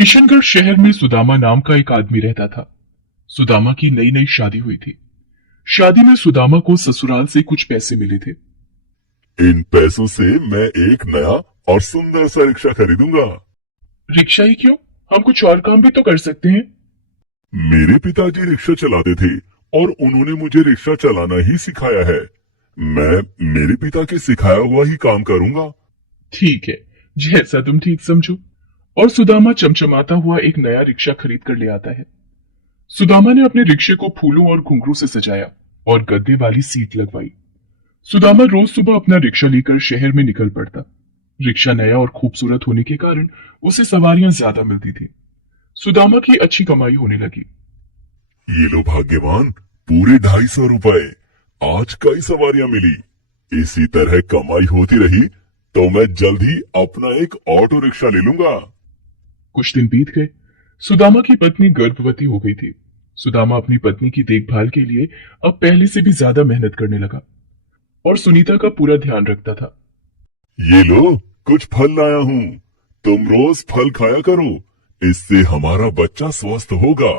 किशनगढ़ शहर में सुदामा नाम का एक आदमी रहता था। सुदामा की नई नई शादी हुई थी। शादी में सुदामा को ससुराल से कुछ पैसे मिले थे। इन पैसों से मैं एक नया और सुंदर सा रिक्शा खरीदूंगा। रिक्शा ही क्यों, हम कुछ और काम भी तो कर सकते हैं। मेरे पिताजी रिक्शा चलाते थे और उन्होंने मुझे रिक्शा चलाना ही सिखाया है। मैं मेरे पिता के सिखाया हुआ ही काम करूंगा। ठीक है, जैसा तुम ठीक समझो। और सुदामा चमचमाता हुआ एक नया रिक्शा खरीद कर ले आता है। सुदामा ने अपने रिक्शे को फूलों और घुंघरू से सजाया और गद्दे वाली सीट लगवाई। सुदामा रोज सुबह अपना रिक्शा लेकर शहर में निकल पड़ता। रिक्शा नया और खूबसूरत होने के कारण उसे सवारियां ज्यादा मिलती थी। सुदामा की अच्छी कमाई होने लगी। ये लो भाग्यवान, पूरे 250 रुपए। आज कई सवारियां मिली। इसी तरह कमाई होती रही तो मैं जल्द ही अपना एक ऑटो रिक्शा ले लूंगा। कुछ दिन बीत गए। सुदामा की पत्नी गर्भवती हो गई थी। सुदामा अपनी पत्नी की देखभाल के लिए अब पहले से भी ज्यादा मेहनत करने लगा और सुनीता का पूरा ध्यान रखता था। ये लो, कुछ फल लाया हूँ। तुम रोज फल खाया करो, इससे हमारा बच्चा स्वस्थ होगा।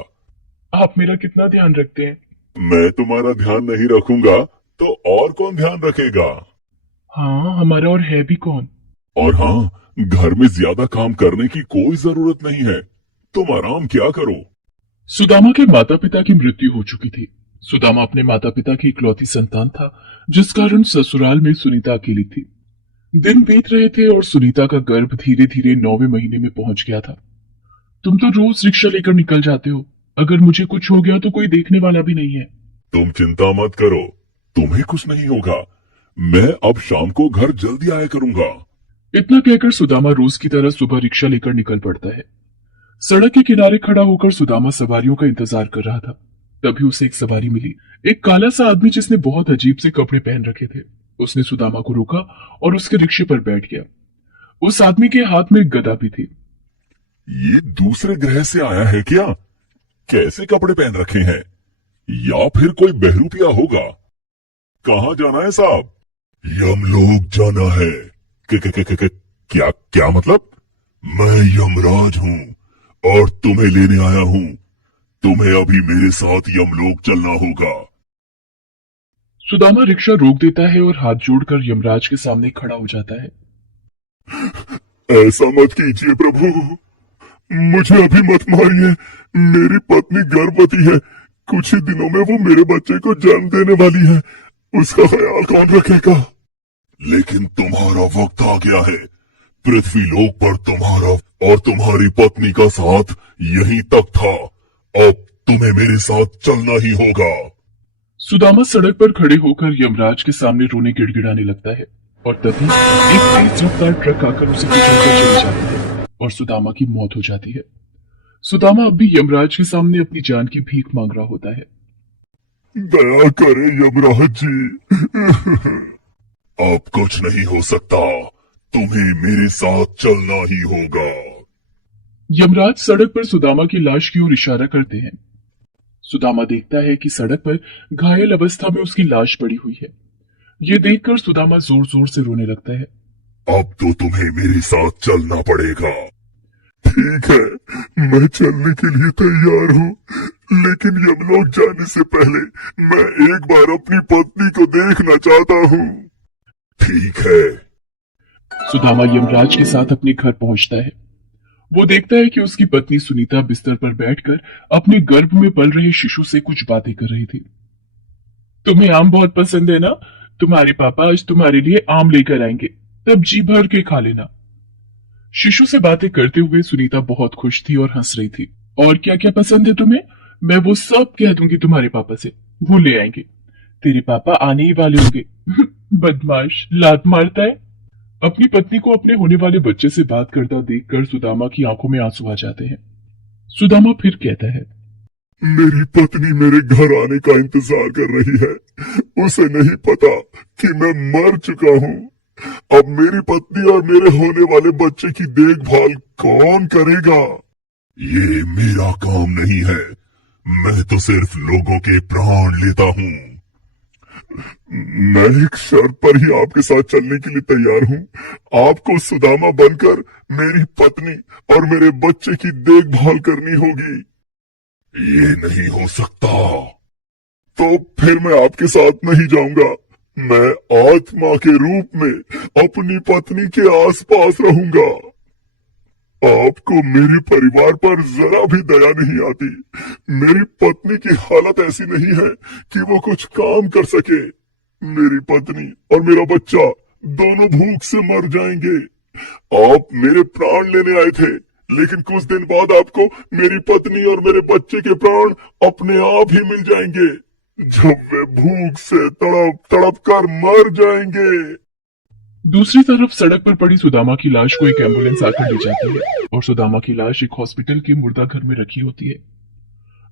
आप मेरा कितना ध्यान रखते हैं। मैं तुम्हारा ध्यान नहीं रखूंगा तो और कौन ध्यान रखेगा। हाँ, हमारा और है भी कौन। और हाँ, घर में ज्यादा काम करने की कोई जरूरत नहीं है। तुम आराम क्या करो। सुदामा के माता पिता की मृत्यु हो चुकी थी। सुदामा अपने माता पिता की इकलौती संतान था, जिस कारण ससुराल में सुनीता अकेली थी। दिन बीत रहे थे और सुनीता का गर्भ धीरे धीरे 9वें महीने में पहुंच गया था। तुम तो रोज रिक्शा लेकर निकल जाते हो, अगर मुझे कुछ हो गया तो कोई देखने वाला भी नहीं है। तुम चिंता मत करो, तुम्हें कुछ नहीं होगा। मैं अब शाम को घर जल्दी आया करूंगा। इतना कहकर सुदामा रोज की तरह सुबह रिक्शा लेकर निकल पड़ता है। सड़क के किनारे खड़ा होकर सुदामा सवारियों का इंतजार कर रहा था। तभी उसे एक सवारी मिली, एक काला सा आदमी जिसने बहुत अजीब से कपड़े पहन रखे थे। उसने सुदामा को रोका और उसके रिक्शे पर बैठ गया। उस आदमी के हाथ में एक गदा भी थी। ये दूसरे ग्रह से आया है क्या? कैसे कपड़े पहन रखे हैं? या फिर कोई बहरूपिया होगा। कहाँ जाना है साहब? यमलोक जाना है। क्या क्या मतलब? मैं यमराज हूँ और तुम्हें लेने आया हूँ। तुम्हें अभी मेरे साथ यमलोक चलना होगा। सुदामा रिक्शा रोक देता है और हाथ जोड़कर यमराज के सामने खड़ा हो जाता है। ऐसा मत कीजिए प्रभु, मुझे अभी मत मारिए। मेरी पत्नी गर्भवती है। कुछ ही दिनों में वो मेरे बच्चे को जन्म देने वाली है। उसका ख्याल कौन रखेगा? लेकिन तुम्हारा वक्त आ गया है। पृथ्वी लोक पर तुम्हारा और तुम्हारी पत्नी का साथ यहीं तक था। अब तुम्हें मेरे साथ चलना ही होगा। सुदामा सड़क पर खड़े होकर यमराज के सामने रोने गिड़गिड़ाने लगता है और तभी एक तेज रफ्तार ट्रक आकर उसे कुचलकर चले जाती है और सुदामा की मौत हो जाती है। सुदामा अब भी यमराज के सामने अपनी जान की भीख मांग रहा होता है। दया करे यमराज जी। अब कुछ नहीं हो सकता। तुम्हें मेरे साथ चलना ही होगा। यमराज सड़क पर सुदामा की लाश की ओर इशारा करते हैं। सुदामा देखता है कि सड़क पर घायल अवस्था में उसकी लाश पड़ी हुई है। ये देखकर सुदामा जोर जोर से रोने लगता है। अब तो तुम्हें मेरे साथ चलना पड़ेगा। ठीक है, मैं चलने के लिए तैयार हूँ, लेकिन यमलोक जाने से पहले मैं एक बार अपनी पत्नी को देखना चाहता हूँ। ठीक है। सुदामा यमराज के साथ अपने घर पहुंचता है। वो देखता है कि उसकी पत्नी सुनीता बिस्तर पर बैठकर अपने गर्भ में पल रहे शिशु से कुछ बातें कर रही थी। तुम्हें आम बहुत पसंद है ना? तुम्हारे पापा आज तुम्हारे लिए आम लेकर आएंगे, तब जी भर के खा लेना। शिशु से बातें करते हुए सुनीता बहुत खुश थी और हंस रही थी। और क्या क्या पसंद है तुम्हें? मैं वो सब कह दूंगी तुम्हारे पापा से, वो ले आएंगे। तेरे पापा आने ही वाले होंगे। बदमाश, लात मारता है। अपनी पत्नी को अपने होने वाले बच्चे से बात करता देखकर सुदामा की आंखों में आंसू आ जाते हैं। सुदामा फिर कहता है, मेरी पत्नी मेरे घर आने का इंतजार कर रही है। उसे नहीं पता कि मैं मर चुका हूँ। अब मेरी पत्नी और मेरे होने वाले बच्चे की देखभाल कौन करेगा? ये मेरा काम नहीं है। मैं तो सिर्फ लोगों के प्राण लेता हूँ। मैं एक शर्त पर ही आपके साथ चलने के लिए तैयार हूँ। आपको सुदामा बनकर मेरी पत्नी और मेरे बच्चे की देखभाल करनी होगी। ये नहीं हो सकता। तो फिर मैं आपके साथ नहीं जाऊंगा। मैं आत्मा के रूप में अपनी पत्नी के आसपास रहूंगा। आपको मेरे परिवार पर जरा भी दया नहीं आती। मेरी पत्नी की हालत ऐसी नहीं है कि वो कुछ काम कर सके। मेरी पत्नी और मेरा बच्चा दोनों भूख से मर जाएंगे। आप मेरे प्राण लेने आए थे, लेकिन कुछ दिन बाद आपको मेरी पत्नी और मेरे बच्चे के प्राण अपने आप ही मिल जाएंगे, जब वे भूख से तड़प तड़प कर मर जाएंगे। दूसरी तरफ सड़क पर पड़ी सुदामा की लाश को एक एम्बुलेंस आकर ले जाती है और सुदामा की लाश एक हॉस्पिटल के मुर्दा घर में रखी होती है।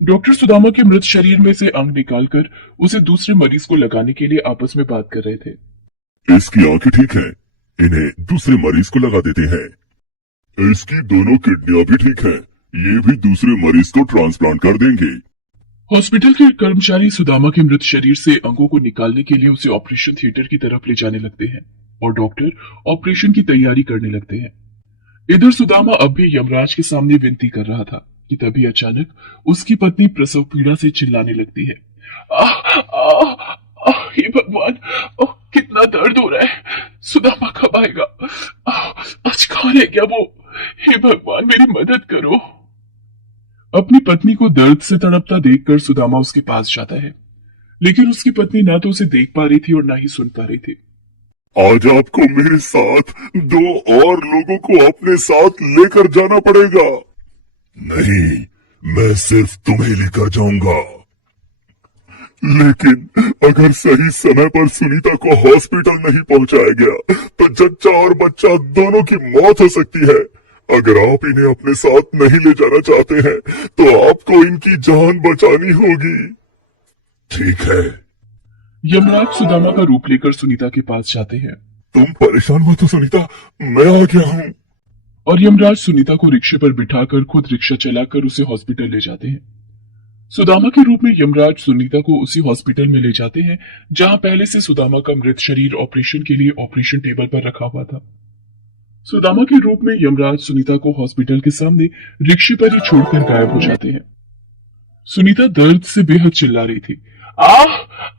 डॉक्टर सुदामा के मृत शरीर में से अंग निकालकर उसे दूसरे मरीज को लगाने के लिए आपस में बात कर रहे थे। इसकी आंखें ठीक है, इन्हें दूसरे मरीज को लगा देते हैं। इसकी दोनों किडनियां भी ठीक है, ये भी दूसरे मरीज को ट्रांसप्लांट कर देंगे। हॉस्पिटल के कर्मचारी सुदामा के मृत शरीर से अंगों को निकालने के लिए उसे ऑपरेशन थिएटर की तरफ ले जाने लगते हैं और डॉक्टर ऑपरेशन की तैयारी करने लगते हैं। इधर सुदामा अब भी यमराज के सामने विनती कर रहा था कि तभी अचानक उसकी पत्नी प्रसव पीड़ा से चिल्लाने लगती है। हे भगवान, कितना दर्द हो रहा है। सुदामा कब आएगा? आज कहाँ रह गया वो? हे भगवान, मेरी मदद करो। अपनी पत्नी को दर्द से तड़पता देखकर सुदामा उसके पास जाता है, लेकिन उसकी पत्नी ना तो उसे देख पा रही थी और ना ही सुन पा रही थी। आज आपको मेरे साथ 2 और लोगों को अपने साथ लेकर जाना पड़ेगा। नहीं, मैं सिर्फ तुम्हें लेकर जाऊंगा। लेकिन अगर सही समय पर सुनीता को हॉस्पिटल नहीं पहुंचाया गया तो जच्चा और बच्चा दोनों की मौत हो सकती है। अगर आप इन्हें अपने साथ नहीं ले जाना चाहते हैं तो आपको इनकी जान बचानी होगी। ठीक है। यमराज सुदामा का रूप लेकर सुनीता के पास जाते हैं। तुम परेशान मत हो सुनीता, मैं आ गया हूँ। और यमराज सुनीता को रिक्शे पर बिठाकर खुद रिक्शा चलाकर उसे हॉस्पिटल ले जाते हैं। सुदामा के रूप में यमराज सुनीता को उसी हॉस्पिटल में ले जाते हैं जहां पहले से सुदामा का मृत शरीर ऑपरेशन के लिए ऑपरेशन टेबल पर रखा हुआ था। सुदामा के रूप में यमराज सुनीता को हॉस्पिटल के सामने रिक्शे पर ही छोड़कर गायब हो जाते हैं। सुनीता दर्द से बेहद चिल्ला रही थी। आह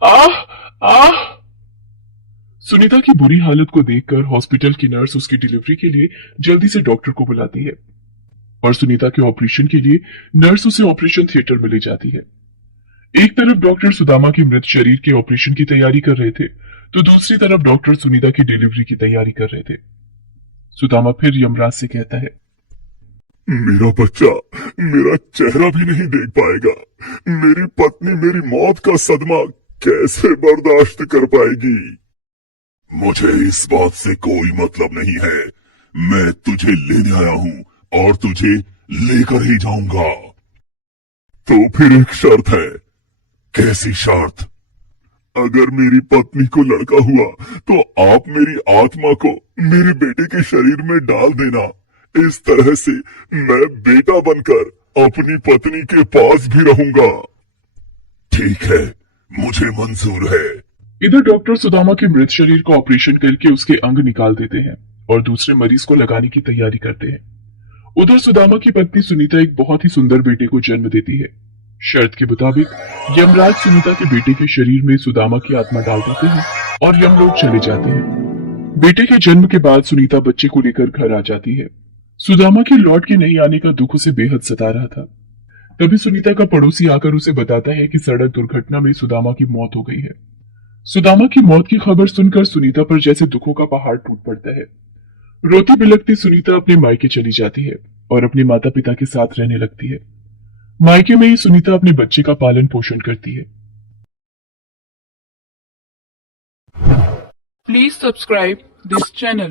आह आह। सुनीता की बुरी हालत को देखकर हॉस्पिटल की नर्स उसकी डिलीवरी के लिए जल्दी से डॉक्टर को बुलाती है और सुनीता के ऑपरेशन के लिए नर्स उसे ऑपरेशन थिएटर में ले जाती है। एक तरफ डॉक्टर सुदामा के मृत शरीर के ऑपरेशन की तैयारी कर रहे थे तो दूसरी तरफ डॉक्टर सुनीता की डिलीवरी की तैयारी कर रहे थे। सुदामा फिर यमराज से कहता है, मेरा बच्चा मेरा चेहरा भी नहीं देख पाएगा। मेरी पत्नी मेरी मौत का सदमा कैसे बर्दाश्त कर पाएगी? मुझे इस बात से कोई मतलब नहीं है। मैं तुझे लेने आया हूँ और तुझे लेकर ही जाऊंगा। तो फिर एक शर्त है। कैसी शर्त? अगर मेरी पत्नी को लड़का हुआ तो आप मेरी आत्मा को मेरे बेटे के शरीर में डाल देना। इस तरह से मैं बेटा बनकर अपनी पत्नी के पास भी रहूंगा। ठीक है, मुझे मंजूर है। इधर डॉक्टर सुदामा के मृत शरीर का ऑपरेशन करके उसके अंग निकाल देते हैं और दूसरे मरीज को लगाने की तैयारी करते हैं। उधर सुदामा की पत्नी सुनीता एक बहुत ही सुंदर बेटे को जन्म देती है। शर्त के मुताबिक यमराज सुनीता के बेटे के शरीर में सुदामा की आत्मा डाल देते हैं और यमलोक चले जाते हैं। बेटे के जन्म के बाद सुनीता बच्चे को लेकर घर आ जाती है। सुदामा के लौट के नहीं आने का दुख उसे बेहद सता रहा था। तभी सुनीता का पड़ोसी आकर उसे बताता है कि सड़क दुर्घटना में सुदामा की मौत हो गई है। सुदामा की मौत की खबर सुनकर सुनीता पर जैसे दुखों का पहाड़ टूट पड़ता है। रोती बिलखती सुनीता अपने मायके चली जाती है और अपने माता पिता के साथ रहने लगती है। मायके में ही सुनीता अपने बच्चे का पालन पोषण करती है। Please subscribe this channel.